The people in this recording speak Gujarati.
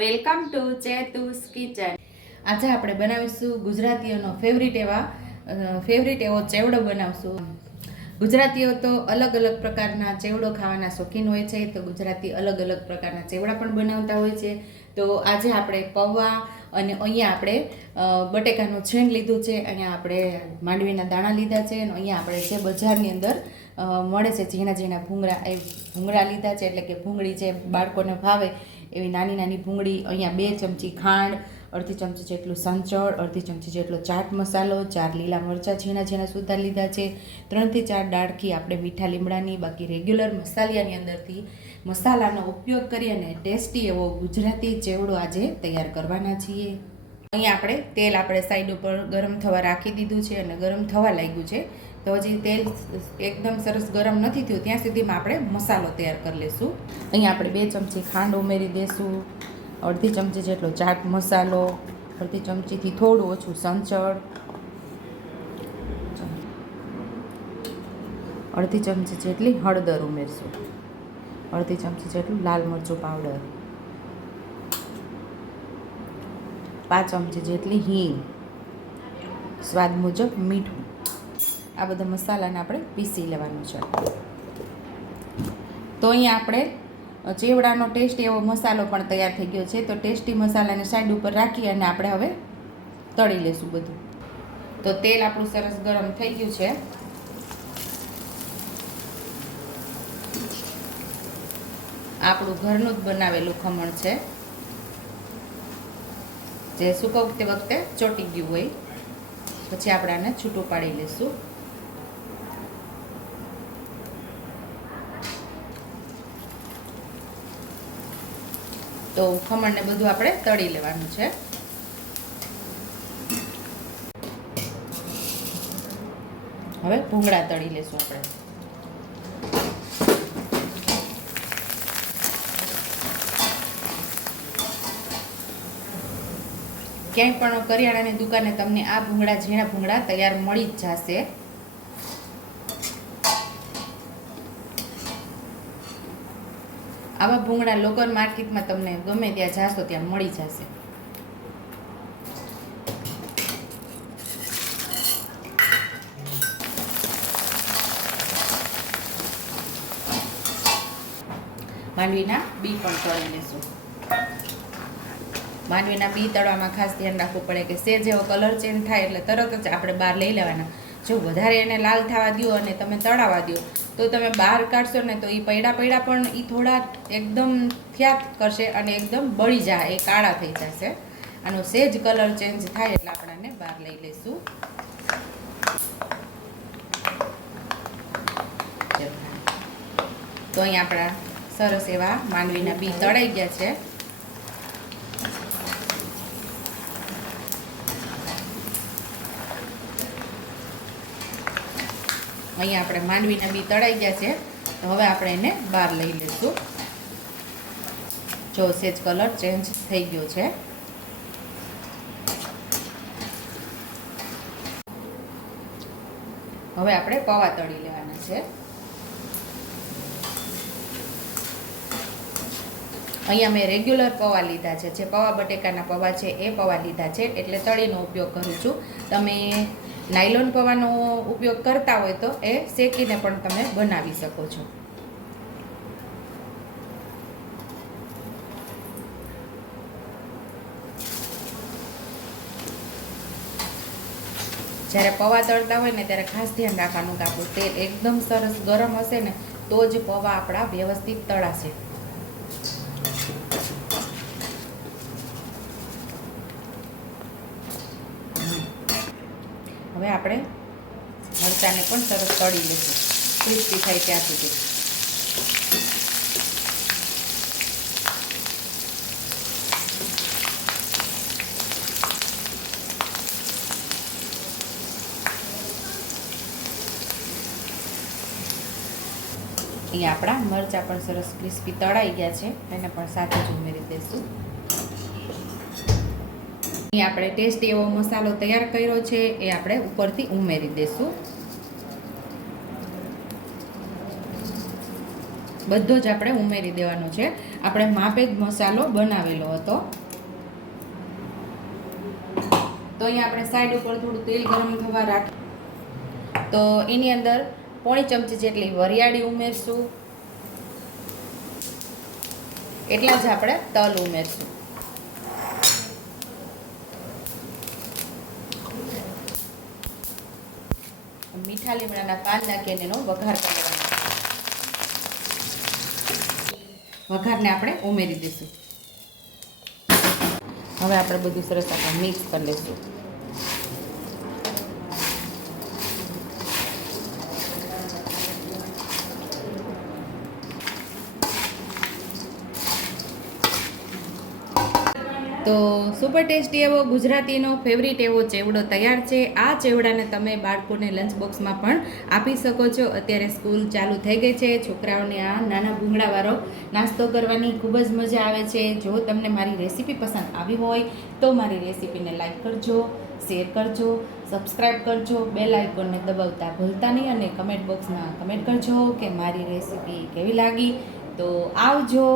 Welcome to ચેતુસ kitchen. આજે આપણે બનાવીશું ગુજરાતીઓનો ફેવરિટ એવો ચેવડો બનાવશું. ગુજરાતીઓ તો અલગ અલગ પ્રકારના ચેવડો ખાવાના શોખીન હોય છે, તો ગુજરાતી અલગ અલગ પ્રકારના ચેવડા પણ બનાવતા હોય છે. તો આજે આપણે પૌવા અને અહીંયા આપણે બટેકાનું છીણ લીધું છે, અહીંયા આપણે માંડવીના દાણા લીધા છે, અને અહીંયા આપણે જે બજારની અંદર મળે છે ઝીણા ઝીણા ભૂંગળા, એ ભૂંગળા લીધા છે, એટલે કે ભૂંગળી જે બાળકોને ભાવે એવી નાની નાની ભૂંગળી. અહીંયા 2 ચમચી ખાંડ, અડધી ચમચી જેટલું સંચળ, અડધી ચમચી જેટલો ચાટ મસાલો, 4 લીલા મરચાં ઝીણા ઝીણા સુધાર લીધા છે, 3 થી 4 ડાળખી આપણે મીઠા લીમડાની. બાકી રેગ્યુલર મસાલિયાની અંદરથી મસાલાનો ઉપયોગ કરી અને ટેસ્ટી એવો ગુજરાતી ચેવડો આજે તૈયાર કરવાના છીએ. અહીંયા આપણે સાઈડ ઉપર ગરમ થવા રાખી દીધું છે અને ગરમ થવા લાગ્યું છે. તો હજી તેલ એકદમ સરસ ગરમ નથી થયું ત્યાં સુધીમાં આપણે મસાલો તૈયાર કરી લઈશું. અહીંયા આપણે 2 ચમચી ખાંડ ઉમેરી દઈશું, અડધી ચમચી જેટલો ચાટ મસાલો, અડધી ચમચીથી થોડું ઓછું સંચળ, અડધી ચમચી જેટલી હળદર ઉમેરશું, અડધી ચમચી જેટલું લાલ મરચું પાવડર, 5 ચમચી જેટલી હિંગ, સ્વાદ મુજબ મીઠું. આ બધા મસાલાને આપણે પીસી લેવાનું છે. તો અહીંયા આપણે ચેવડાનો ટેસ્ટી એવો મસાલો પણ તૈયાર થઈ ગયો છે. તો ટેસ્ટી મસાલાને સાઈડ ઉપર રાખી અને આપણે હવે તળી લઈશું બધું. તો તેલ આપણું સરસ ગરમ થઈ ગયું છે. આપણું ઘરનું જ બનાવેલું ખમણ છે, જે સૂકવતી વખતે ચોટી ગયું હોય. પછી આપણે આને છૂટું પાડી લઈશું. તો ખમણને બધું આપણે તળી લેવાનું છે. હવે ભૂંગળા તળી લેશું આપણે. ક્યાંય પણ કરિયાણાની દુકાને તમને આ ભૂંગળા, ઝીણા ભૂંગળા તૈયાર મળી જ જશે. આવા ભૂંગળા લોકલ માર્કેટમાં તમને ગમે ત્યાં જાશો ત્યાં મળી જશે. માંડવીના બી પણ તળી લેશું. માંડવીના બી તળવામાં ખાસ ધ્યાન રાખવું પડે કે સેજ એવો કલર ચેન્જ થાય એટલે તરત જ આપણે બહાર લઈ લેવાના. જો વધારે એને લાલ થવા દો અને તમે તળાવવા દો તો તમે બહાર કાઢશો ને તો એ પૈડા પણ એ થોડા એકદમ થયા કરશે અને એકદમ બળી જાય, એ કાળા થઈ જશે. આનો સેજ કલર ચેન્જ થાય એટલે આપણે આને બહાર લઈ લઈશું. તો અહીંયા આપણા સરસ એવા માંડવીના બી તળાઈ ગયા છે. અહીંયા આપણે માંડવીના બી તળાઈ ગયા છે. તો હવે આપણે એને બહાર લઈ લઈશું. જો સેજ કલર ચેન્જ થઈ ગયો છે. હવે આપણે પૌવા તળી લેવાના છે. અહીંયા મેં રેગ્યુલર પૌવા લીધા છે, જે પૌવા બટેકાના પૌવા છે એ પૌવા લીધા છે, એટલે તળીનો ઉપયોગ કરું છું. તમે નાયલોન પૌવાનો ઉપયોગ કરતા હોય તો એ શેકીને પણ તમે બનાવી શકો છો. જ્યારે પૌવા તળતા હોય ને ત્યારે ખાસ ધ્યાન રાખવાનું કે આપણું તેલ એકદમ સરસ ગરમ હશે ને તો જ પૌવા આપણા વ્યવસ્થિત તળાશે. હવે આપણે મરચાંને પણ સરસ તળી લઈશું, ક્રિસ્પી થાય ત્યાં સુધી. અહીંયા આપણા મરચાં પણ સરસ ક્રિસ્પી તળાઈ ગયા છે, એને પણ સાથે જ ઉમેરી દઈશું. અહીં આપણે ટેસ્ટી એવો મસાલો તૈયાર કર્યો છે, એ આપણે ઉપરથી ઉમેરી દઈશું. બધો જ આપણે ઉમેરી દેવાનો છે. આપણે માપે જ મસાલો બનાવેલો હતો. તો અહીંયા આપણે સાઈડ ઉપર થોડું તેલ ગરમ થવા રાખી તો એની અંદર પોણી ચમચી જેટલી વરિયાળી ઉમેરશું. એટલા જ આપણે તલ ઉમેરશું. મીઠા લીમડાના પાન નાખીને એનો વઘાર કરવાનો. વઘારને આપણે ઉમેરી દઈશું. હવે આપણે બધું સરસ આપણે મિક્સ કરી લઈશું. તો સુપર ટેસ્ટી એવો ગુજરાતીનો ફેવરિટ એવો ચેવડો તૈયાર છે. આ ચેવડાને તમે બાળકોને લંચ બોક્સમાં પણ આપી શકો છો. અત્યારે સ્કૂલ ચાલુ થઈ ગઈ છે. છોકરાઓને આ નાના ભૂંગળાવાળો નાસ્તો કરવાની ખૂબ જ મજા આવે છે. જો તમને મારી રેસીપી પસંદ આવી હોય તો મારી રેસીપીને લાઈક કરજો, શેર કરજો, સબસ્ક્રાઈબ કરજો, બેલ આઇકોનને દબાવતા ભૂલતા નહીં અને કમેન્ટ બોક્સમાં કમેન્ટ કરજો કે મારી રેસીપી કેવી લાગી. તો આવજો.